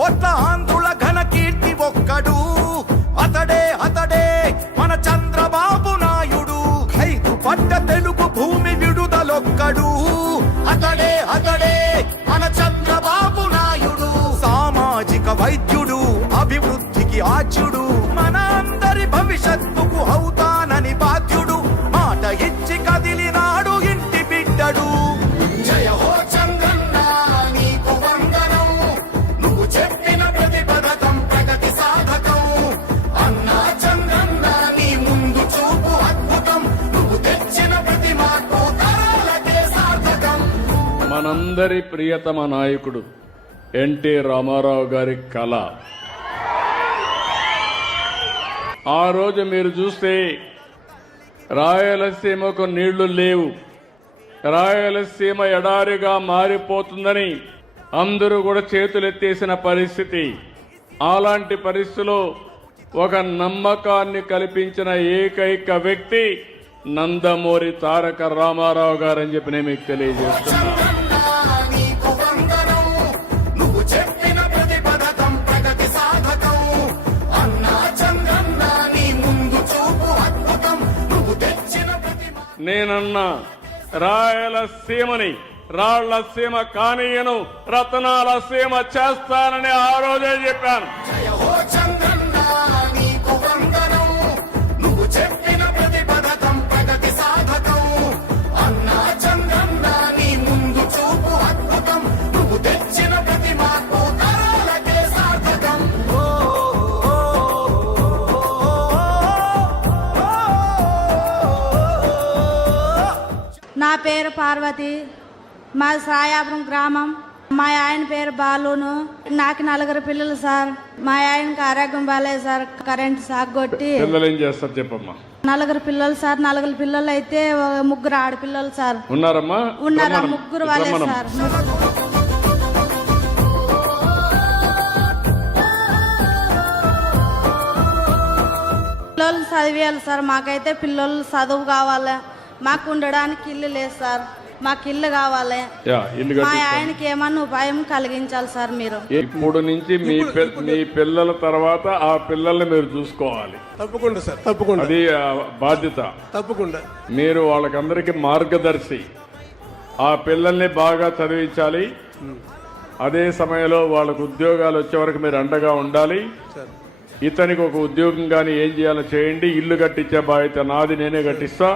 కోట్ల ఆంధ్రుల ఘన కీర్తి ఒక్కడు, అతడే అతడే మన చంద్రబాబు నాయుడు. 5 పట్ట తెలుగు భూమి విడుదలొక్కడు, అతడే అతడే మన చంద్రబాబు నాయుడు. సామాజిక వైద్యుడు, అభివృద్ధికి ఆచ్యుడు, మన అందరి భవిష్యత్తుకు అవుతానని బాధ్యుడు. మాట ఇచ్చి కదిలినాడు ఇంటి బిడ్డడు. జయ హో చంద్రన్న నీకు వందనం, నువ్వు చెప్పిన ప్రతి పథకం ప్రగతి సాధకం. అన్నా చంద్రన్న నీ ముందు చూపు అద్భుతం, నువ్వు తెచ్చిన ప్రతి మార్పు తరాలకే సార్థకం. మనందరి ప్రియతమ నాయకుడు ఎన్టీ రామారావు గారి కళ. ఆ రోజు మీరు చూస్తే రాయలసీమకు నీళ్లు లేవు, రాయలసీమ ఎడారిగా మారిపోతుందని అందరూ కూడా చేతులెత్తేసిన పరిస్థితి. అలాంటి పరిస్థితిలో ఒక నమ్మకాన్ని కల్పించిన ఏకైక వ్యక్తి నందమూరి తారక రామారావు గారని చెప్పి నేను మీకు తెలియజేస్తున్నా. నేనన్నా రాయలసీమని రాళ్లసీమ కానీయను, రతనాల సీమ చేస్తానని ఆ రోజే చెప్పాను. నా పేరు పార్వతి, మా సాయాపురం గ్రామం. మా ఆయన పేరు బాలును. నాకు 4 పిల్లలు సార్. మా ఆయనకి ఆరోగ్యం బాగాలేదు సార్, కరెంట్ షాక్ కొట్టి. పిల్లలు ఏం చేస్తారు చెప్పమ్మా? 4 పిల్లలు సార్. 4 పిల్లలు అయితే 3 ఆడపిల్లలు సార్. ఉన్నారమ్మా? ఉన్నారా? 3 వాళ్ళే సార్. పిల్లలు చదివేయాలి సార్. మాకైతే పిల్లలు చదువు కావాలి. మాకు ఉండడానికి ఇల్లు లేదు సార్. మాకు ఇల్లు కావాలి. మా ఆయనకి ఏమన్నా ఉపాయం కలిగించాలి సార్ మీరు. ఇప్పుడు నుంచి మీ పిల్లల తర్వాత ఆ పిల్లల్ని మీరు చూసుకోవాలి. తప్పకుండా సార్, తప్పకుండా. అది బాధ్యత. తప్పకుండా మీరు వాళ్ళకందరికీ మార్గదర్శి. ఆ పిల్లల్ని బాగా చదివించాలి. అదే సమయంలో వాళ్ళకు ఉద్యోగాలు వచ్చే వరకు మీరు అండగా ఉండాలి. ఇతనికి ఒక ఉద్యోగం కానీ ఏం చేయాలో చేయండి. ఇల్లు కట్టించే బాధ్యత నాది, నేనే కట్టిస్తా.